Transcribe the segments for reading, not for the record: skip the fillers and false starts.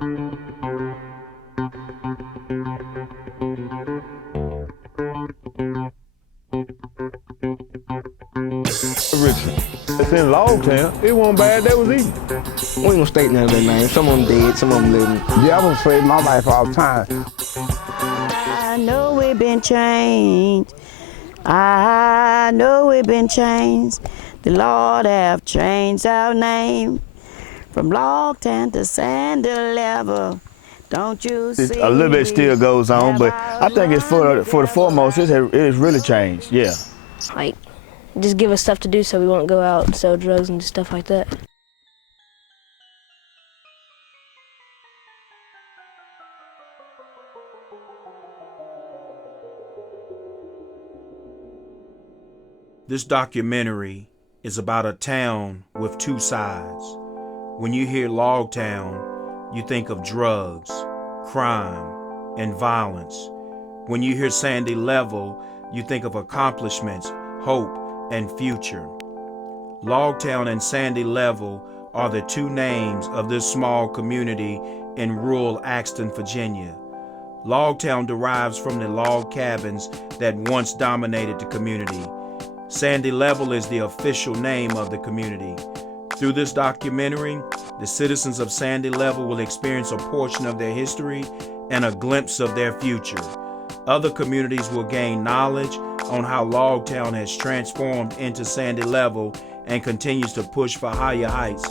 Richard. It's in Logtown. It wasn't bad, that was easy. We ain't gonna state none of their names. Some of them dead, some of them living. Yeah, I was afraid of my life all the time. I know we've been changed. I know we've been changed. The Lord have changed our name from Logtown to Sandy Level. Don't you see? A little bit still goes on, but I think it's for the foremost, it has really changed, yeah. Like, just give us stuff to do so we won't go out and sell drugs and stuff like that. This documentary is about a town with two sides. When you hear Logtown, you think of drugs, crime, and violence. When you hear Sandy Level, you think of accomplishments, hope, and future. Logtown and Sandy Level are the two names of this small community in rural Axton, Virginia. Logtown derives from the log cabins that once dominated the community. Sandy Level is the official name of the community. Through this documentary, the citizens of Sandy Level will experience a portion of their history and a glimpse of their future. Other communities will gain knowledge on how Logtown has transformed into Sandy Level and continues to push for higher heights.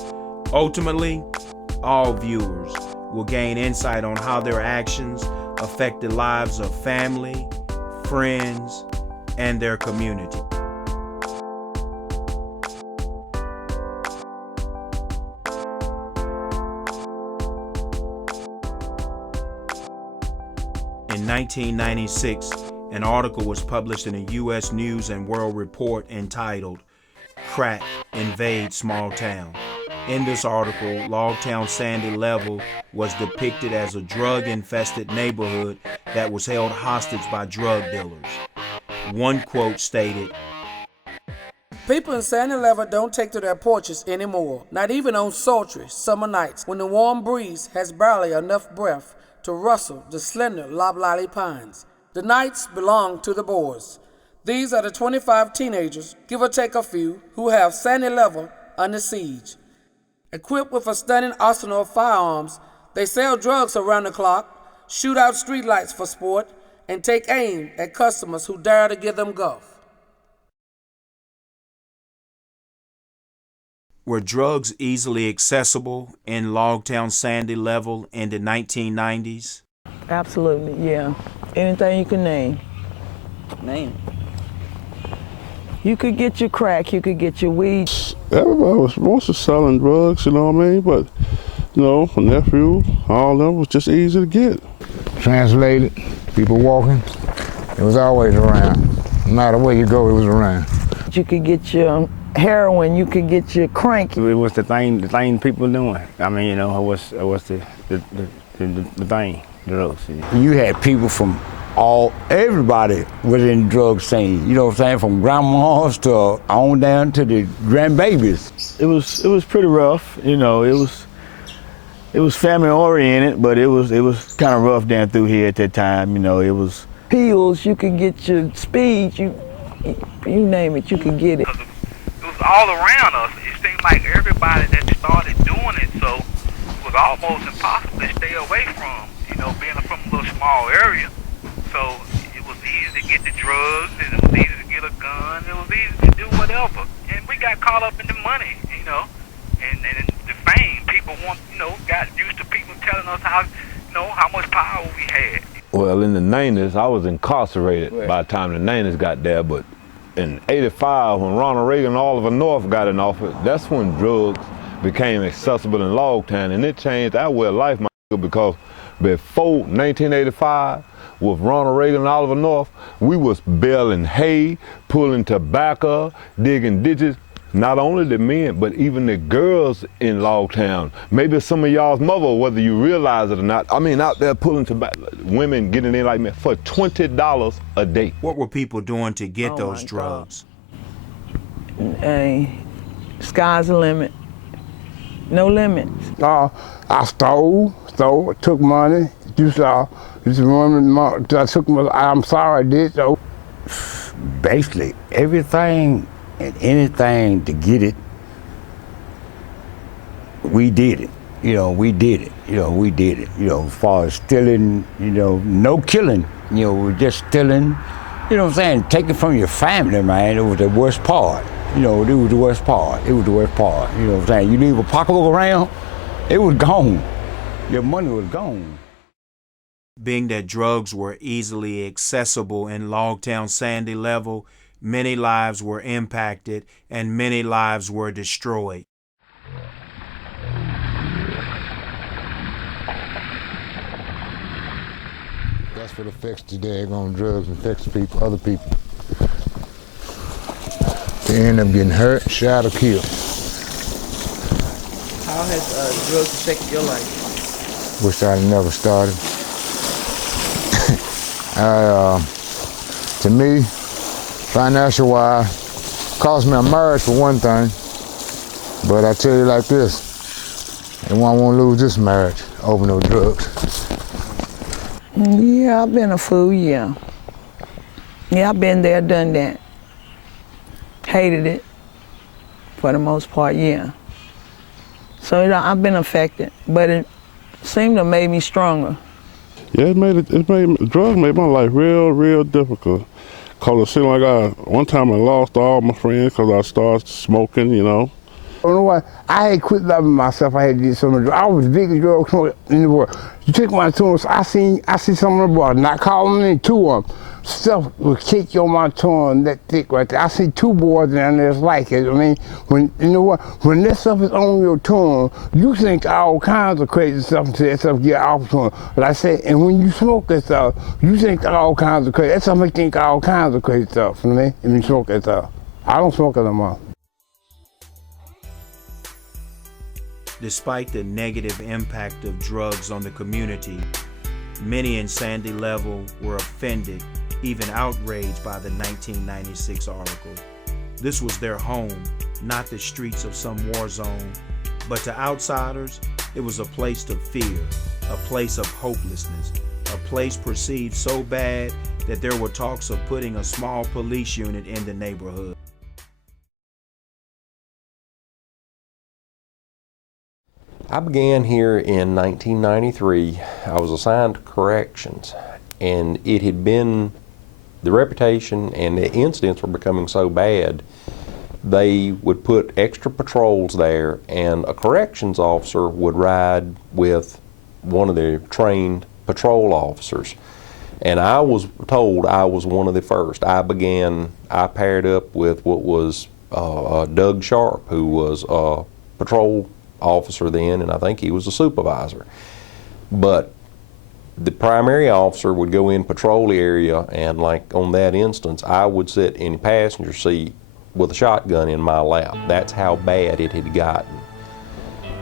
Ultimately, all viewers will gain insight on how their actions affect the lives of family, friends, and their community. In 1996, an article was published in a U.S. News and World Report entitled, "Crack Invades Small Town." In this article, Logtown Sandy Level was depicted as a drug-infested neighborhood that was held hostage by drug dealers. One quote stated, "People in Sandy Level don't take to their porches anymore, not even on sultry summer nights when the warm breeze has barely enough breath to rustle the slender loblolly pines. The nights belong to the boys. These are the 25 teenagers, give or take a few, who have Sandy Level under siege. Equipped with a stunning arsenal of firearms, they sell drugs around the clock, shoot out streetlights for sport, and take aim at customers who dare to give them guff." Were drugs easily accessible in Logtown Sandy Level in the 1990s? Absolutely, yeah. Anything you can name. Name. You could get your crack, you could get your weed. Everybody was mostly selling drugs, you know what I mean? But, you know, my nephew, all of them was just easy to get. Translated, people walking, it was always around. No matter where you go, it was around. You could get your heroin, you could get your crank. It was the thing people doing. I mean, you know, it was the thing, drugs. You had people from everybody was in the drug scene. You know what I'm saying? From grandmas to on down to the grandbabies. It was pretty rough, you know. It was family oriented, but it was kind of rough down through here at that time. You know, it was pills. You could get your speed. You name it, you could get it. It was all around us. It seemed like everybody that started doing it, so it was almost impossible to stay away from. You know, being from a little small area, so it was easy to get the drugs, and it was easy to get a gun. It was easy to do whatever, and we got caught up in the money, you know, and the fame. People got used to people telling us how much power we had. Well, in the 90s, I was incarcerated by the time the 90s got there, but in 85, when Ronald Reagan and Oliver North got in office, that's when drugs became accessible in Logtown, and it changed our way of life, because before 1985, with Ronald Reagan and Oliver North, we was baling hay, pulling tobacco, digging ditches. Not only the men, but even the girls in Logtown. Maybe some of y'all's mother, whether you realize it or not, I mean, out there pulling tobacco, women getting in like me for $20 a day. What were people doing to get those drugs? Sky's the limit. No limits. I stole, took money. I'm sorry I did so. Basically, everything and anything to get it, we did it. We did it. We did it. As far as stealing, no killing. We're just stealing, what I'm saying, taking from your family, man. It was the worst part. It was the worst part. It was the worst part. You know what I'm saying? You leave a pocketbook around, it was gone. Your money was gone. Being that drugs were easily accessible in Logtown Sandy Level, many lives were impacted and many lives were destroyed. That's what affects the daggone drugs, affects people, other people. They end up getting hurt, shot, or killed. How has drugs affected your life? Wish I'd never started. To me, financial-wise, cost me a marriage for one thing. But I tell you like this, I won't lose this marriage over no drugs. Yeah, I've been a fool, yeah. Yeah, I've been there, done that. Hated it, for the most part, yeah. So I've been affected, but it seemed to make me stronger. Yeah, drugs made my life real difficult. Cause it seemed like one time I lost all my friends because I started smoking, I don't know why. I had quit loving myself. I had to do some of the drugs. I was the biggest drug smoker in the world. You take my tongue, I see some of the boys not calling me, two of them. Stuff will kick you on my tongue that thick right there. I see two boys down there that's like it. I mean, when this stuff is on your tongue, you think all kinds of crazy stuff until that stuff get off the tongue. But I said, and when you smoke that stuff, you think all kinds of crazy. That stuff makes you think all kinds of crazy stuff, you know what I mean? And you smoke that stuff. I don't smoke it no more. Despite the negative impact of drugs on the community, many in Sandy Level were offended, even outraged by the 1996 article. This was their home, not the streets of some war zone, but to outsiders, it was a place of fear, a place of hopelessness, a place perceived so bad that there were talks of putting a small police unit in the neighborhood. I began here in 1993. I was assigned to corrections, and it had been, the reputation and the incidents were becoming so bad, they would put extra patrols there, and a corrections officer would ride with one of the trained patrol officers. And I was told I was one of the first. I paired up with what was Doug Sharp, who was a patrol officer then, and I think he was a supervisor. But the primary officer would go in patrol area, and like on that instance, I would sit in the passenger seat with a shotgun in my lap. That's how bad it had gotten.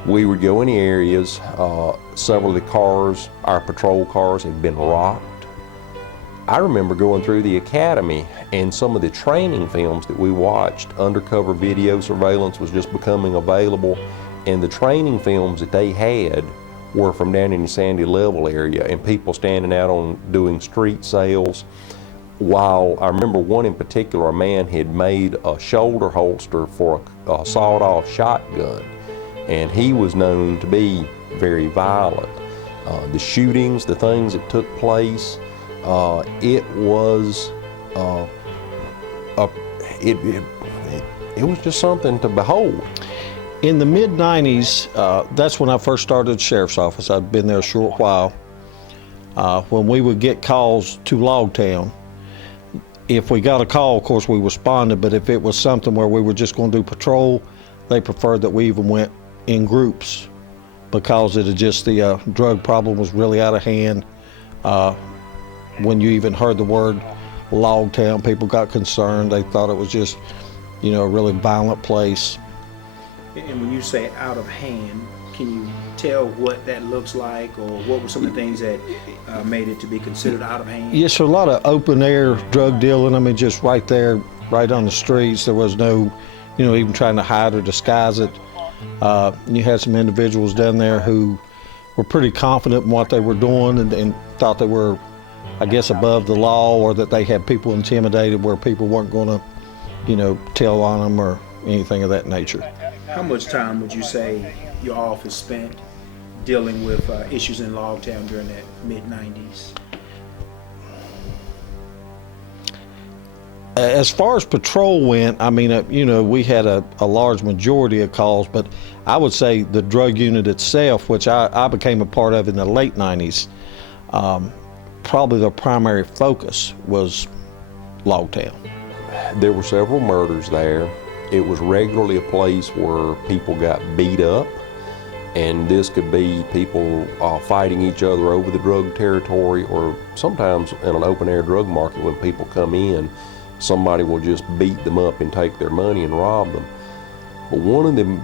We would go in the areas, several of the cars, our patrol cars, had been rocked. I remember going through the academy, and some of the training films that we watched, undercover video surveillance was just becoming available, and the training films that they had were from down in the Sandy Level area, and people standing out on doing street sales. While I remember one in particular, a man had made a shoulder holster for a sawed-off shotgun, and he was known to be very violent. The shootings, the things that took place, it was just something to behold. In the mid-90s, that's when I first started at the sheriff's office. I'd been there a short while. When we would get calls to Logtown, if we got a call, of course, we responded, but if it was something where we were just going to do patrol, they preferred that we even went in groups because the drug problem was really out of hand. When you even heard the word Logtown, people got concerned. They thought it was just, a really violent place. And when you say out of hand, can you tell what that looks like, or what were some of the things that made it to be considered out of hand? Yes, so a lot of open air drug dealing. I mean, just right there, right on the streets. There was no, even trying to hide or disguise it. You had some individuals down there who were pretty confident in what they were doing and thought they were, I guess, above the law, or that they had people intimidated where people weren't going to, tell on them or anything of that nature. How much time would you say your office spent dealing with issues in Logtown during that mid-90s? As far as patrol went, I mean, we had a large majority of calls, but I would say the drug unit itself, which I became a part of in the late 90s, probably the primary focus was Logtown. There were several murders there. It was regularly a place where people got beat up, and this could be people fighting each other over the drug territory, or sometimes in an open-air drug market when people come in, somebody will just beat them up and take their money and rob them. But one of them,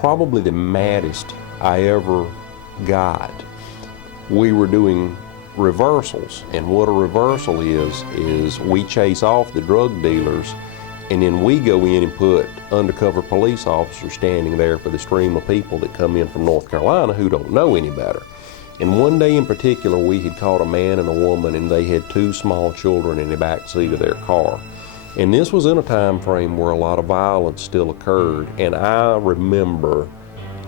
probably the maddest I ever got, we were doing reversals. And what a reversal is we chase off the drug dealers, and then we go in and put undercover police officers standing there for the stream of people that come in from North Carolina who don't know any better. And one day in particular, we had caught a man and a woman, and they had 2 small children in the back seat of their car. And this was in a time frame where a lot of violence still occurred. And I remember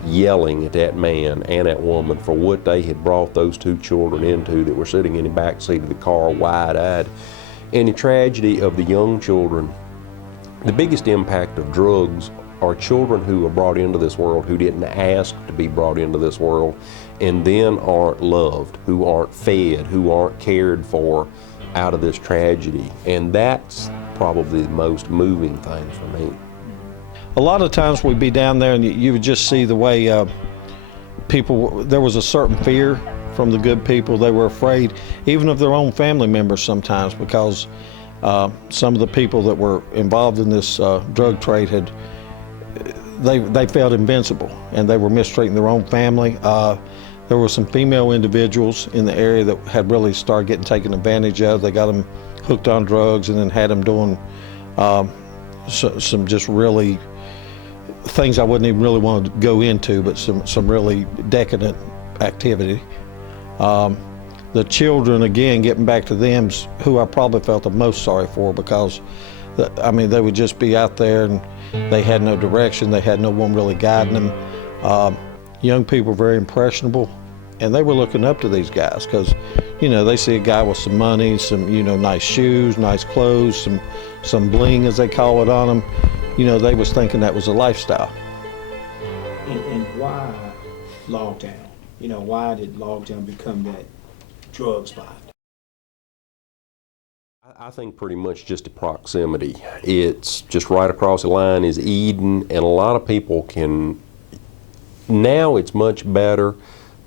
yelling at that man and that woman for what they had brought those 2 children into that were sitting in the back seat of the car wide-eyed. And the tragedy of the young children, the biggest impact of drugs are children who are brought into this world who didn't ask to be brought into this world, and then aren't loved, who aren't fed, who aren't cared for out of this tragedy. And that's probably the most moving thing for me. A lot of times we'd be down there and you would just see the way people, there was a certain fear from the good people. They were afraid even of their own family members sometimes, because some of the people that were involved in this drug trade they felt invincible, and they were mistreating their own family. There were some female individuals in the area that had really started getting taken advantage of. They got them hooked on drugs and then had them doing some just really things I wouldn't even really want to go into, but some really decadent activity. The children, again, getting back to them, who I probably felt the most sorry for, because they would just be out there and they had no direction. They had no one really guiding them. Young people were very impressionable, and they were looking up to these guys because, they see a guy with some money, some, nice shoes, nice clothes, some bling, as they call it, on them. They was thinking that was a lifestyle. And why Logtown? Why did Logtown become that drug spot? I think pretty much just the proximity. It's just right across the line is Eden, and a lot of people can, now it's much better,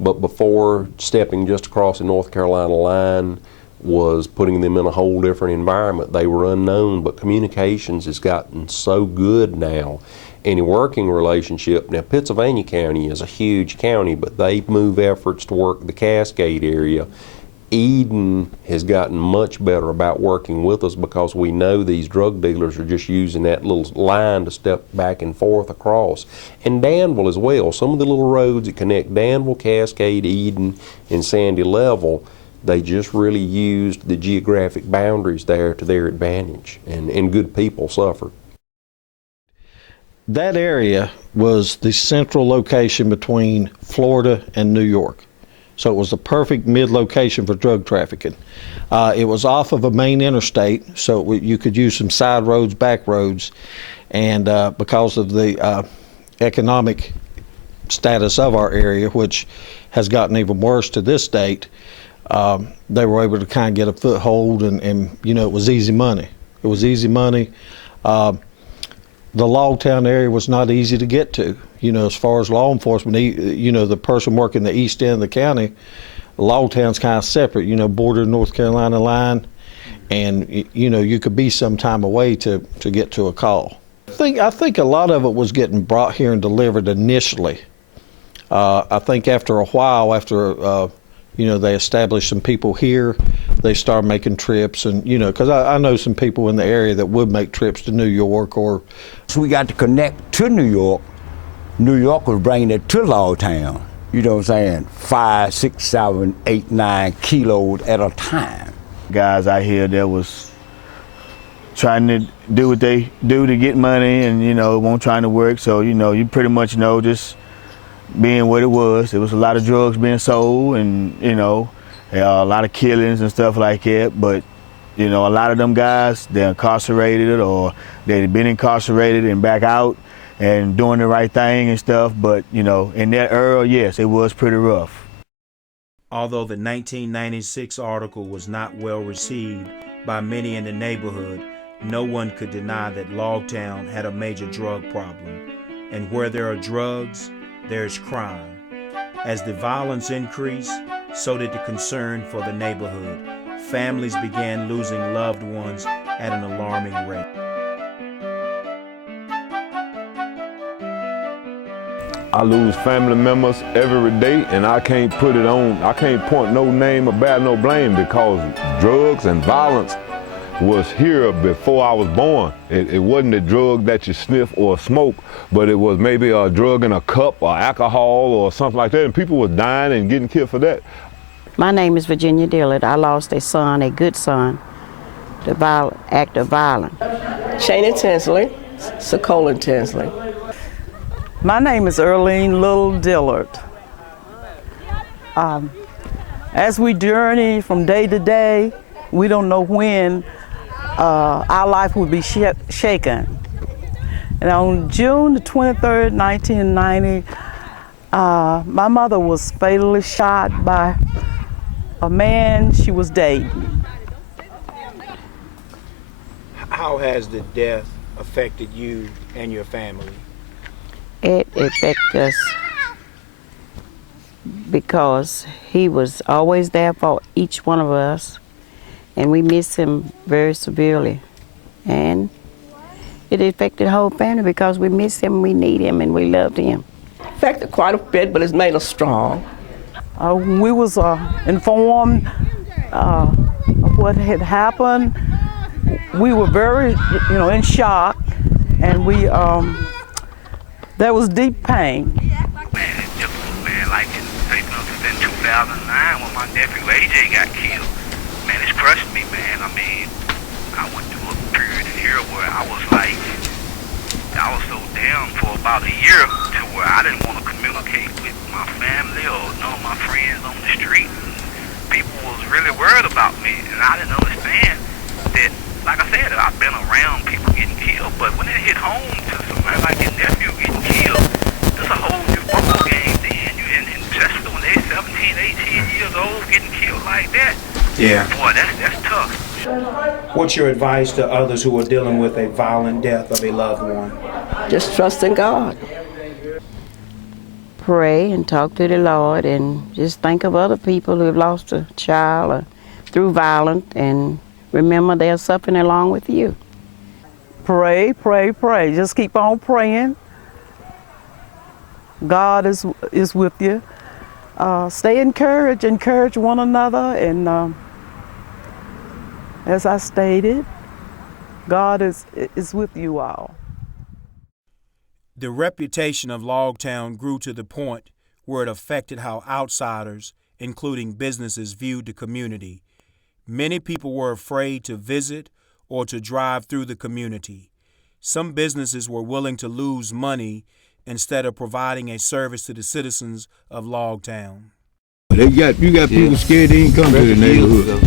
but before, stepping just across the North Carolina line was putting them in a whole different environment. They were unknown, but communications has gotten so good now. Any working relationship, now Pittsylvania County is a huge county, but they move efforts to work the Cascade area. Eden has gotten much better about working with us because we know these drug dealers are just using that little line to step back and forth across. And Danville as well. Some of the little roads that connect Danville, Cascade, Eden, and Sandy Level, they just really used the geographic boundaries there to their advantage, and good people suffered. That area was the central location between Florida and New York. So it was the perfect mid-location for drug trafficking. It was off of a main interstate, so you could use some side roads, back roads, and because of the economic status of our area, which has gotten even worse to this date, they were able to kind of get a foothold, and it was easy money. It was easy money. The Logtown area was not easy to get to. As far as law enforcement, the person working the east end of the county, Logtown's kind of separate, border North Carolina line, and you could be some time away to get to a call. I think a lot of it was getting brought here and delivered initially. I think after a while, after they established some people here, they started making trips, and because I know some people in the area that would make trips to New York, or so we got to connect to New York New York was bringing it to Logtown. You know what I'm saying? 5, 6, 7, 8, 9 kilos at a time. Guys out here that was trying to do what they do to get money and, you know, won't trying to work. So, you know, you pretty much know just being what it was. There was a lot of drugs being sold and, you know, a lot of killings and stuff like that. But, you know, a lot of them guys, they're incarcerated or they've been incarcerated and back out and doing the right thing and stuff. But, you know, in that era, yes, it was pretty rough. Although the 1996 article was not well received by many in the neighborhood, no one could deny that Logtown had a major drug problem. And where there are drugs, there's crime. As the violence increased, so did the concern for the neighborhood. Families began losing loved ones at an alarming rate. I lose family members every day, and I can't put it on, I can't point no name or bear no blame because drugs and violence was here before I was born. It wasn't a drug that you sniff or smoke, but it was maybe a drug in a cup or alcohol or something like that, and people were dying and getting killed for that. My name is Virginia Dillard. I lost a son, a good son, to act of violence. Shana Tinsley, Sokola Tinsley. My name is Earlene Little Dillard. As we journey from day to day, we don't know when our life will be shaken. And on June the 23rd, 1990, my mother was fatally shot by a man she was dating. How has the death affected you and your family? It affected us because he was always there for each one of us, and we miss him very severely. And it affected the whole family because we miss him, we need him, and we loved him. Affected quite a bit, but it's made us strong. We was informed of what had happened. We were very, in shock, and there was deep pain. Man, it's difficult, man. Like in 2009 when my nephew AJ got killed. Man, it's crushed me, man. I mean, I went through a period here where I was so down for about a year to where I didn't want to communicate with my family or none of my friends on the street. People was really worried about me, and I didn't understand that, like I said, I've been around people getting killed, but when it hit home to somebody like your nephew getting killed, there's a whole new ball game then. And especially when they're 17, 18 years old getting killed like that. Yeah. Boy, that's tough. What's your advice to others who are dealing with a violent death of a loved one? Just trust in God. Pray and talk to the Lord, and just think of other people who have lost a child through violence, and remember they're suffering along with you. Pray, pray, pray. Just keep on praying. God is with you. Stay encouraged, encourage one another, and as I stated, God is with you all. The reputation of Logtown grew to the point where it affected how outsiders, including businesses, viewed the community. Many people were afraid to visit or to drive through the community. Some businesses were willing to lose money instead of providing a service to the citizens of Logtown. You got people scared they ain't come to the neighborhood.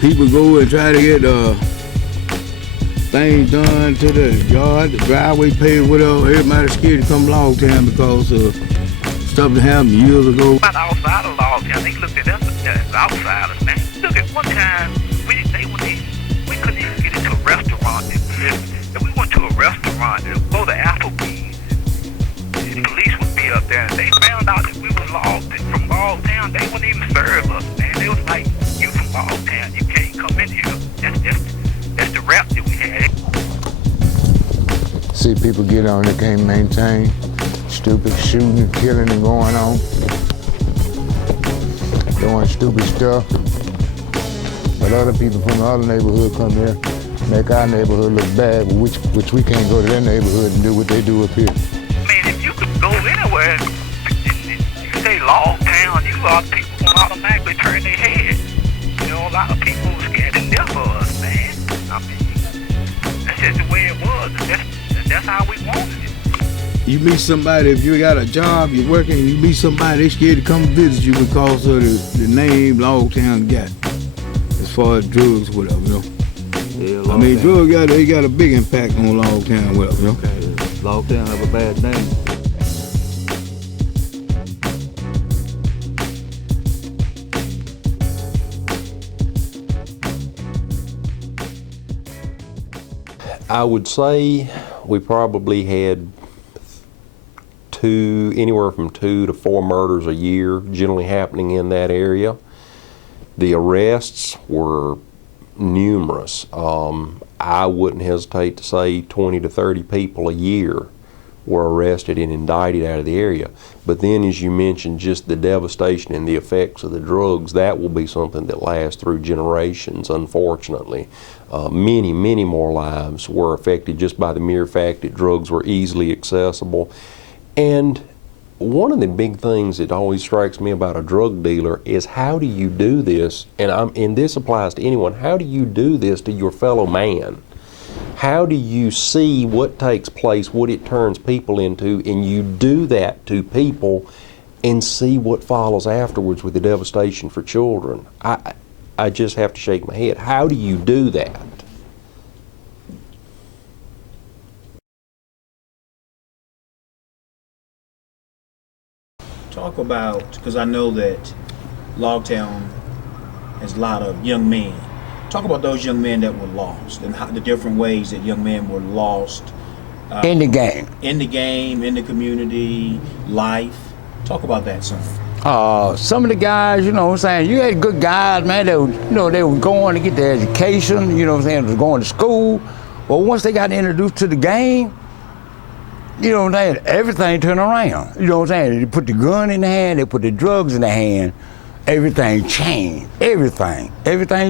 People go and try to get things done to the yard, the driveway paved, whatever. Everybody's scared to come to Logtown because stuff that happened years ago. About outside of Logtown, they looked at us as outsiders, man. Look, at one time, we couldn't even get into a restaurant. If we went to a restaurant and go to Applebee's, the police would be up there, and they found out that we was from Logtown, they wouldn't even serve us, man. They was like, you from Logtown, you can't come in here. That's the rap that we had. See people get on that can't maintain. Stupid shooting, killing, and going on. Doing stupid stuff. But other people from the other neighborhood come here make our neighborhood look bad, which we can't go to their neighborhood and do what they do up here. I mean, if you could go anywhere, you say Logtown, a lot of people will automatically turn their head. You know, a lot of people are scared to death of us, man. I mean, that's just the way it was, and that's how we wanted it. You meet somebody, if you got a job, you're working, you meet somebody, they scared to come visit you because of the name Logtown got. As far as drugs, whatever, you know. Yeah, I mean, drugs got a big impact on Logtown, whatever, you know. Okay. Logtown have a bad name. I would say we probably had anywhere from 2 to 4 murders a year generally happening in that area. The arrests were numerous. I wouldn't hesitate to say 20 to 30 people a year were arrested and indicted out of the area. But then, as you mentioned, just the devastation and the effects of the drugs, that will be something that lasts through generations, unfortunately. Many more lives were affected just by the mere fact that drugs were easily accessible. And one of the big things that always strikes me about a drug dealer is, how do you do this? And this applies to anyone. How do you do this to your fellow man? How do you see what takes place, what it turns people into, and you do that to people and see what follows afterwards with the devastation for children? I just have to shake my head. How do you do that? Talk about, because I know that Logtown has a lot of young men. Talk about those young men that were lost and how, the different ways that young men were lost. In the game. In the game, in the community, life. Talk about that some. Some of the guys, you know what I'm saying, you had good guys, man, they were going to get their education, you know what I'm saying, they was going to school. But once they got introduced to the game, you know what I'm saying, everything turned around. You know what I'm saying? They put the gun in the hand, they put the drugs in the hand, everything changed. Everything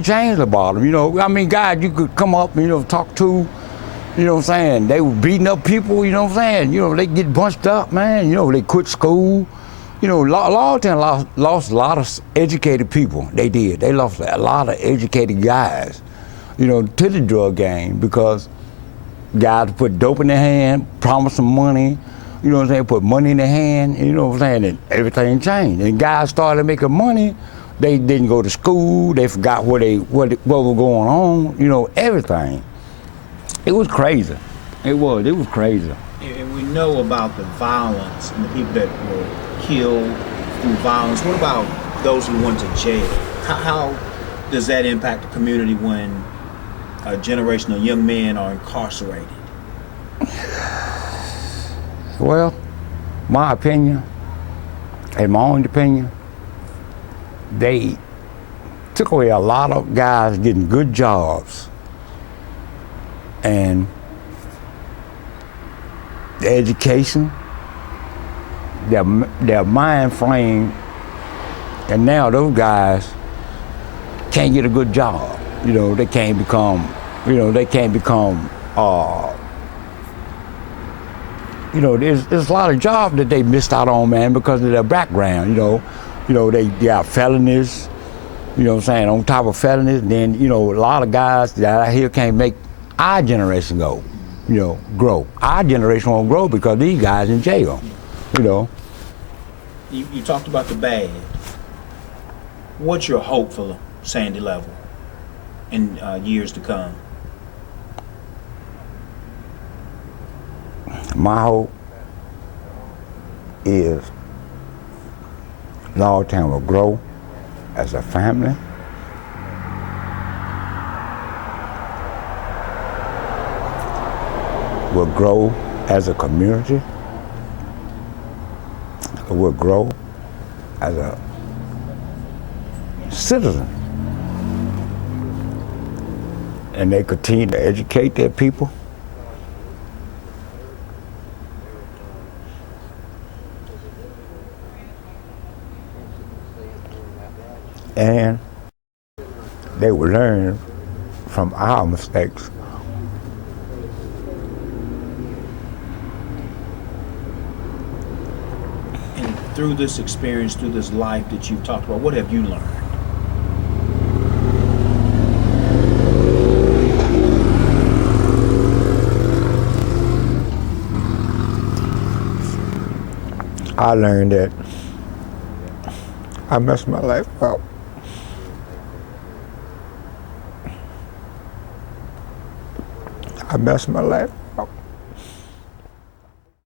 changed about them. You know, I mean, guys you could come up and, you know, talk to, you know what I'm saying, they were beating up people, you know what I'm saying? You know, they get bunched up, man, you know, they quit school. You know, Logtown lost a lot of educated people. They did. They lost a lot of educated guys, you know, to the drug game, because guys put dope in their hand, promised them money, you know what I'm saying, put money in their hand, you know what I'm saying, and everything changed. And guys started making money, they didn't go to school, they forgot what was going on, you know, everything. It was crazy. It was crazy. And we know about the violence and the people that were killed through violence. What about those who went to jail? How does that impact the community when a generation of young men are incarcerated? Well, my opinion, and my own opinion, they took away a lot of guys getting good jobs, and the education, their mind frame, and now those guys can't get a good job. You know, they can't become, you know, there's a lot of jobs that they missed out on, man, because of their background, you know, they got felonies, you know what I'm saying, on top of felonies. Then, you know, a lot of guys that I hear can't make our generation grow. Our generation won't grow because these guys in jail, you know. You talked about the bad. What's your hope for Sandy Level in years to come? My hope is Logtown will grow as a family. Will grow as a community. Will grow as a citizen. And they continue to educate their people. And they will learn from our mistakes through this experience, through this life that you've talked about, what have you learned? I learned that I messed my life up. I messed my life